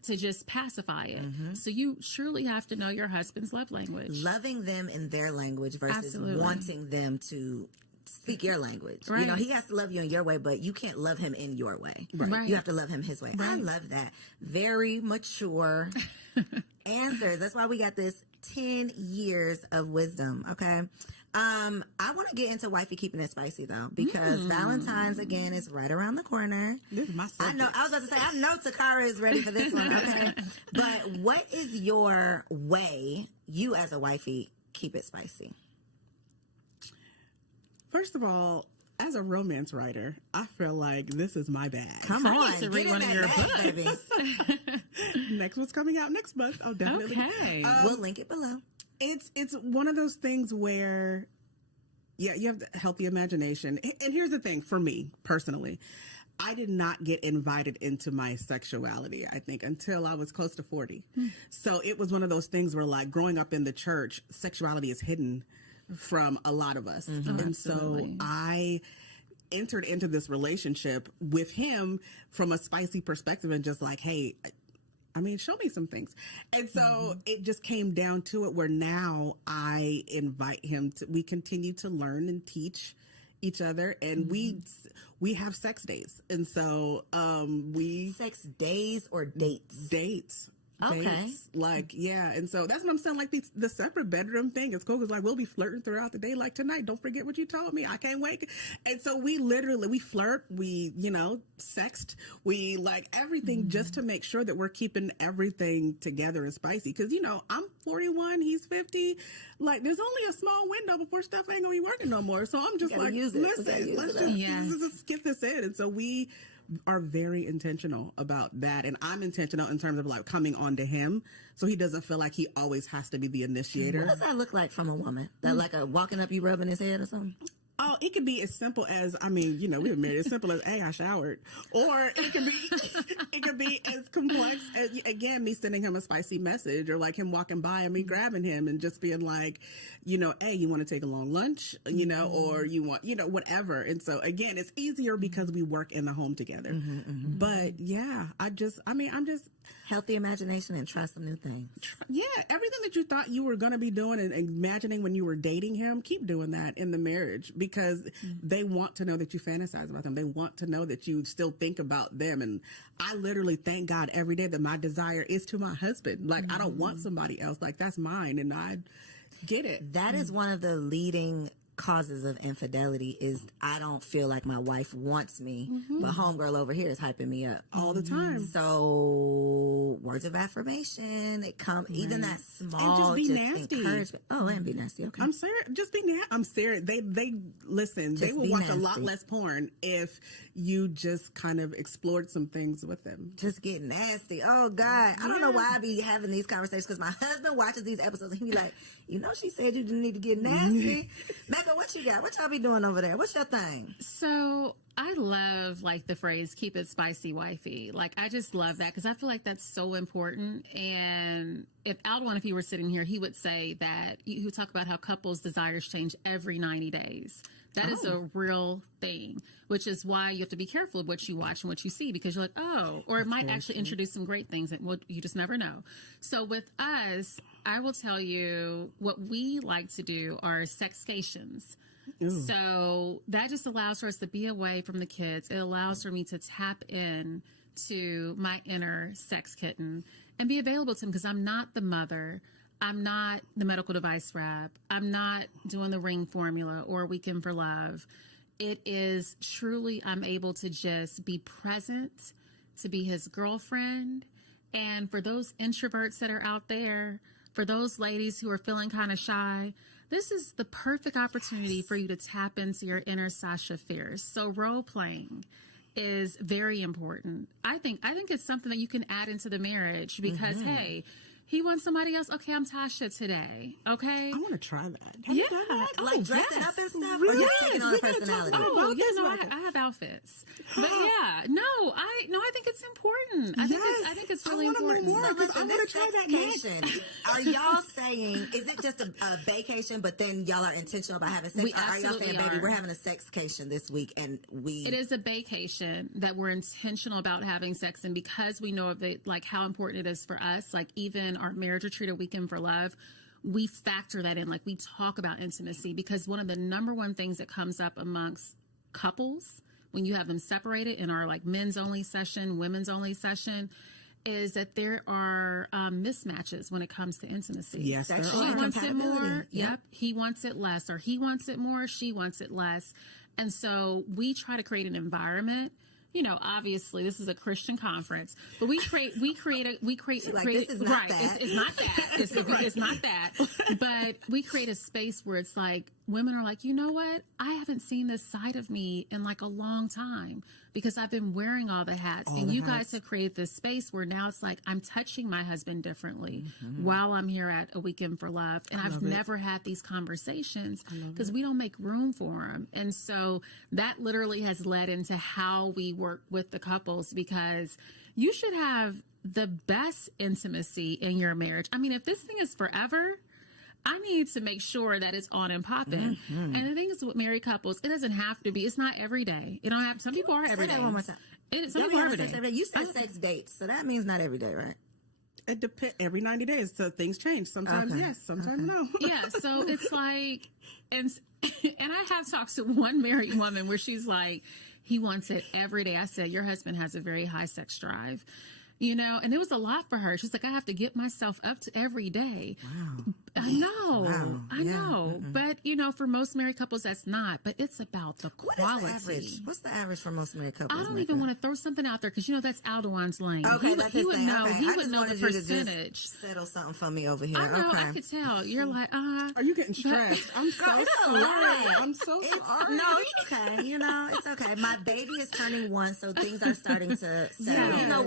to just pacify it. So you surely have to know your husband's love language. Loving them in their language versus wanting them to speak your language. Right. You know, he has to love you in your way, but you can't love him in your way. Right. You have to love him his way. I love that. Very mature answers. That's why we got this 10 years of wisdom. Okay. I want to get into Wifey keeping it spicy though, because Valentine's again is right around the corner. This is my subject. I know. I was about to say, I know Takara is ready for this one. Okay. But what is your way, you as a wifey, keep it spicy? First of all, as a romance writer, I feel like this is my bag. Come on, I need to read one of your books, baby. Next one's coming out next month. I'll definitely. Okay. We'll link it below. It's one of those things where, yeah, you have the healthy imagination. And here's the thing for me personally, I did not get invited into my sexuality, I think, until I was close to 40. So it was one of those things where, like, growing up in the church, sexuality is hidden from a lot of us. And absolutely. so I entered into this relationship with him from a spicy perspective and just like, hey, I mean, show me some things. And so it just came down to it where now I invite him to, we continue to learn and teach each other, and we have sex days. And so sex days or dates? Okay. Dates. Like, yeah. And so that's what I'm saying. Like the separate bedroom thing is cool because like we'll be flirting throughout the day. Like tonight, don't forget what you told me. I can't wait. And so we flirt. We, sext. We like everything just to make sure that we're keeping everything together and spicy. Because, I'm 41, he's 50. Like there's only a small window before stuff ain't going to be working no more. So I'm just like, listen, let's just get this in. And so we are very intentional about that, and I'm intentional in terms of like coming on to him so he doesn't feel like he always has to be the initiator. What does that look like from a woman? That like a walking up, you rubbing his head or something? Well, it could be as simple as, I mean, you know, we've made it as simple as, hey, I showered. Or it could be as complex as, again, me sending him a spicy message, or like him walking by and me grabbing him and just being like, you know, hey, you want to take a long lunch, you know, or you want, you know, whatever. And so again, it's easier because we work in the home together. But yeah, I'm just healthy imagination and try some new things. Yeah, everything that you thought you were going to be doing and imagining when you were dating him, keep doing that in the marriage, because they want to know that you fantasize about them. They want to know that you still think about them. And I literally thank God every day that my desire is to my husband. Like, I don't want somebody else. Like, that's mine, and I get it. That is one of the leading causes of infidelity, is I don't feel like my wife wants me, but homegirl over here is hyping me up All the time. So words of affirmation, it come even that small, and just be nasty. Encouragement. Oh, and be nasty. Okay, I'm serious. Just be nasty. I'm serious. They listen. Just they will be watch nasty. a lot less porn if you just kind of explored some things with them. just get nasty. Oh God, I don't know why I be having these conversations, because my husband watches these episodes and he be like, you know, she said you didn't need to get nasty. Mecca, what you got? What y'all be doing over there? What's your thing? So I love like the phrase "keep it spicy, wifey." Like, I just love that, because I feel like that's so important. And if Aldwin, if he were sitting here, he would say that he would talk about how couples' desires change every 90 days. That is a real thing, which is why you have to be careful of what you watch and what you see, because you're like, oh, or it might actually introduce some great things that you just never know. So with us, I will tell you what we like to do are sexcations. So that just allows for us to be away from the kids. It allows for me to tap in to my inner sex kitten and be available to him, because I'm not the mother. I'm not the medical device rep. I'm not doing the ring formula or Weekend for Love. It is truly, I'm able to just be present, to be his girlfriend. And for those introverts that are out there, for those ladies who are feeling kind of shy, this is the perfect opportunity for you to tap into your inner Sasha Fierce. So role playing is very important. I think it's something that you can add into the marriage, because hey, he wants somebody else. Okay, I'm Tasha today. Okay, I want to try that. Have you done that? Like dressing up and stuff, or Really? just taking on a personality? Oh, I have outfits. But yeah, I think it's important. I think it's really important. So listen, this sexcation, are y'all saying, is it just a vacation, but then y'all are intentional about having sex? We Or are y'all absolutely saying, baby, are. we're having a sexcation this week, and It is a vacation that we're intentional about having sex, and because we know of it, like how important it is for us, like even our marriage retreat, A Weekend for Love, we factor that in. Like, we talk about intimacy, because one of the number one things that comes up amongst couples when you have them separated in our like men's only session, women's only session, is that there are mismatches when it comes to intimacy. Yes, there Sexual are. He wants it more. incompatibility. Yep. He wants it less, or he wants it more. She wants it less. And so we try to create an environment. You know, obviously this is a Christian conference, but we create Like, this is not that. It's not that. It's not that. But we create a space where it's like women are like, you know what? I haven't seen this side of me in like a long time, because I've been wearing all the hats. And you guys have created this space where now it's like I'm touching my husband differently while I'm here at A Weekend for Love. And I've never had these conversations because we don't make room for them. And so that literally has led into how we work with the couples, because you should have the best intimacy in your marriage. I mean, if this thing is forever, I need to make sure that it's on and popping. And the thing is with married couples, it doesn't have to be. It's not every day. It don't have. Some people are every day. Say that one more time. Some people are every day. You said sex dates, so that means not every day, right? It depends. Every 90 days, so things change. Sometimes yes, sometimes no. Yeah, so it's like, and I have talked to one married woman where she's like, he wants it every day. I said, your husband has a very high sex drive. You know, and it was a lot for her. She's like, I have to get myself up to every day. Wow. I know. Wow. I know. But, you know, for most married couples, that's not. But it's about the quality. What is the average? What's the average for most married couples? I don't even want to throw something out there, because, you know, that's Aldewan's lane. Okay, he would know. Okay. He would know the percentage. Settle something for me over here. I know. Okay. I could tell. You're like, Are you getting stressed? I'm so It's a sorry. lot. I'm so sorry. No, it's okay. You know, it's okay. My baby is turning 1, so things are starting to settle. You know,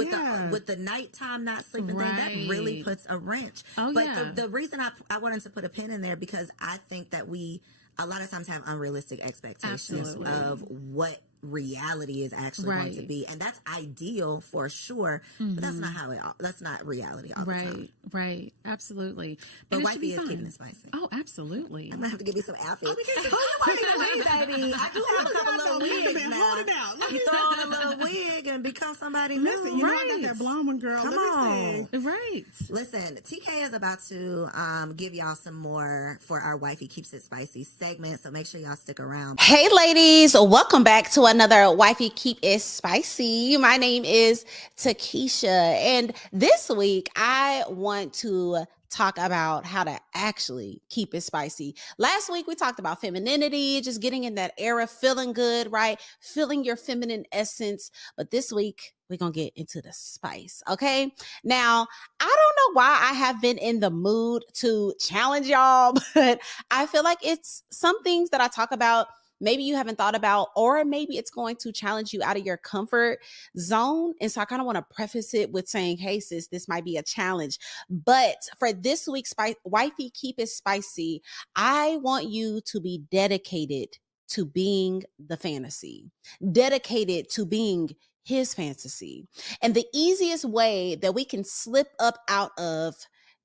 with the nighttime not sleeping thing, that really puts a wrench. Oh, but yeah. the reason I wanted to put a pin in there, because I think that we a lot of times have unrealistic expectations Absolutely. of what reality is actually going to be, and that's ideal for sure, but that's not how that's not reality all the time. Right, absolutely. But Wifey is keeping it spicy. Oh, absolutely. I'm gonna have to give you some outfits. Oh, Who you want me to be, baby? I do have a couple little wigs now. Hold it out. You throw on a little wig and become somebody new. Listen, you know I got that blonde one, girl. Come on. Right. Listen, TK is about to give y'all some more for our Wifey Keeps It Spicy segment, so make sure y'all stick around. Hey ladies, welcome back to another Wifey Keep It Spicy. My name is Takesha, and this week I want to talk about how to actually keep it spicy. Last week we talked about femininity, just getting in that era, feeling good, right? Feeling your feminine essence. But this week we're going to get into the spice, okay? Now, I don't know why I have been in the mood to challenge y'all, but I feel like it's some things that I talk about maybe you haven't thought about, or maybe it's going to challenge you out of your comfort zone. And so I kind of want to preface it with saying, hey, sis, this might be a challenge. But for this week's Wifey Keep It Spicy, I want you to be dedicated to being the fantasy, dedicated to being his fantasy. And the easiest way that we can slip up out of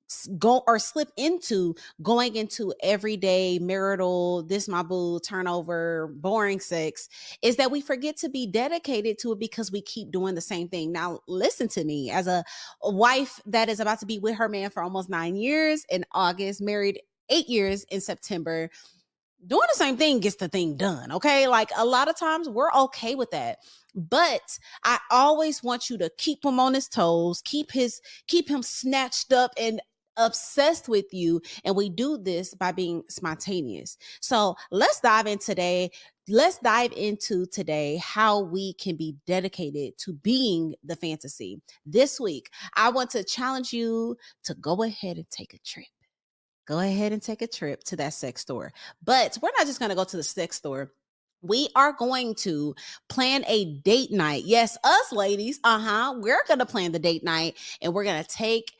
slip into going into everyday marital, this my boo, turnover, boring sex is that we forget to be dedicated to it because we keep doing the same thing. Now, listen to me, as a wife that is about to be with her man for almost 9 years in August, married 8 years in September, doing the same thing gets the thing done. Okay. Like a lot of times we're okay with that. But I always want you to keep him on his toes, keep him snatched up and obsessed with you. And we do this by being spontaneous. So let's dive into today how we can be dedicated to being the fantasy. This week, I want to challenge you to go ahead and take a trip. Go ahead and take a trip to that sex store. But we're not just going to go to the sex store. We are going to plan a date night. Yes, us ladies, we're going to plan the date night, and we're going to take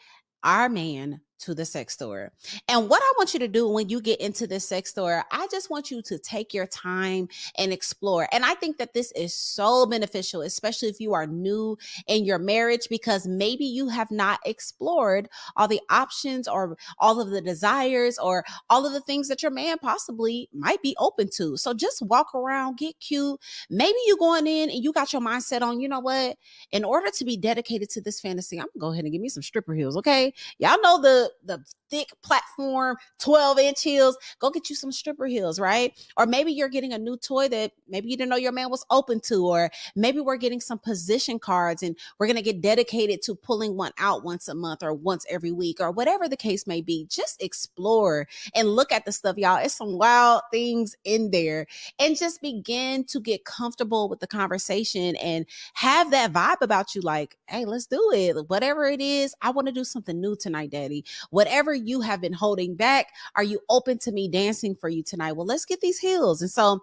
our man to the sex store. And what I want you to do when you get into this sex store, I just want you to take your time and explore. And I think that this is so beneficial, especially if you are new in your marriage, because maybe you have not explored all the options or all of the desires or all of the things that your man possibly might be open to. So just walk around, get cute. Maybe you going in and you got your mindset on, you know what? In order to be dedicated to this fantasy, I'm gonna go ahead and give me some stripper heels, okay? Y'all know the thick platform 12-inch heels. Go get you some stripper heels, right? Or maybe you're getting a new toy that maybe you didn't know your man was open to, or maybe we're getting some position cards and we're going to get dedicated to pulling one out once a month or once every week or whatever the case may be. Just explore and look at the stuff, y'all. It's some wild things in there, and just begin to get comfortable with the conversation and have that vibe about you. Like, hey, let's do it. Whatever it is, I want to do something new tonight, daddy. Whatever you have been holding back, are you open to me dancing for you tonight? Well, let's get these heels. And so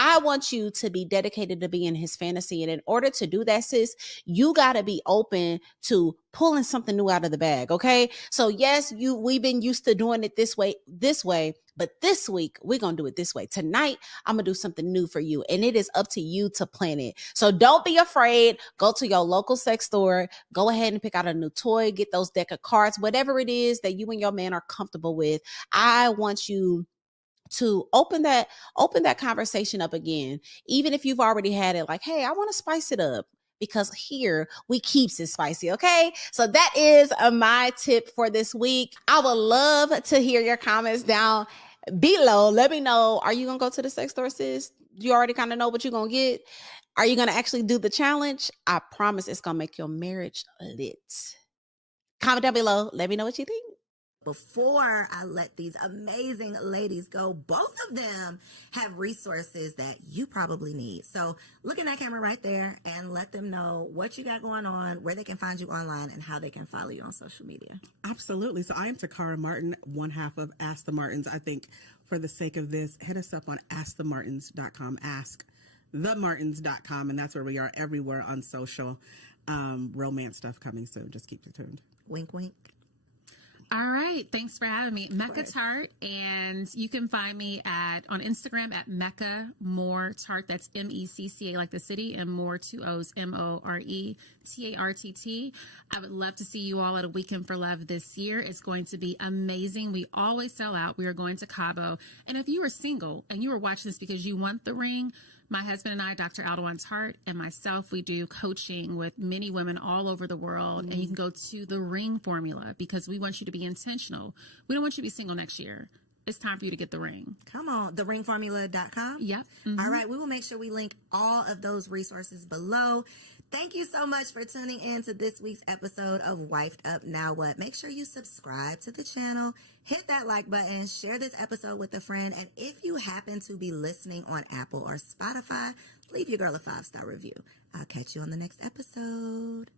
I want you to be dedicated to being his fantasy. And in order to do that, sis, you got to be open to pulling something new out of the bag. Okay. So yes, we've been used to doing it this way, but this week we're going to do it this way. Tonight, I'm going to do something new for you, and it is up to you to plan it. So don't be afraid. Go to your local sex store, go ahead and pick out a new toy, get those deck of cards, whatever it is that you and your man are comfortable with. I want you to open that conversation up again, even if you've already had it. Like, hey, I want to spice it up, because here we keeps it spicy. Okay. So that is my tip for this week. I would love to hear your comments down below. Let me know. Are you going to go to the sex store, sis? You already kind of know what you're going to get. Are you going to actually do the challenge? I promise it's going to make your marriage lit. Comment down below. Let me know what you think. Before I let these amazing ladies go, both of them have resources that you probably need. So look in that camera right there and let them know what you got going on, where they can find you online, and how they can follow you on social media. Absolutely. So I am Takara Martin, one half of Ask the Martins. I think for the sake of this, hit us up on askthemartins.com, askthemartins.com, and that's where we are everywhere on social. Romance stuff coming soon. Just keep it tuned. Wink, wink. All right. Thanks for having me. Mecca Tart. And you can find me on Instagram at Mecca More Tart. That's MECCA like the city, and More 2 O's MORETARTT. I would love to see you all at a Weekend for Love this year. It's going to be amazing. We always sell out. We are going to Cabo. And if you are single and you are watching this because you want the ring, my husband and I, Dr. Aldewan Tart, and myself, we do coaching with many women all over the world. And you can go to the ring formula because we want you to be intentional. We don't want you to be single next year. It's time for you to get the ring. Come on, theringformula.com. Yep. All right, we will make sure we link all of those resources below. Thank you so much for tuning in to this week's episode of Wifed Up Now What. Make sure you subscribe to the channel, hit that like button, share this episode with a friend, and if you happen to be listening on Apple or Spotify, leave your girl a 5-star review. I'll catch you on the next episode.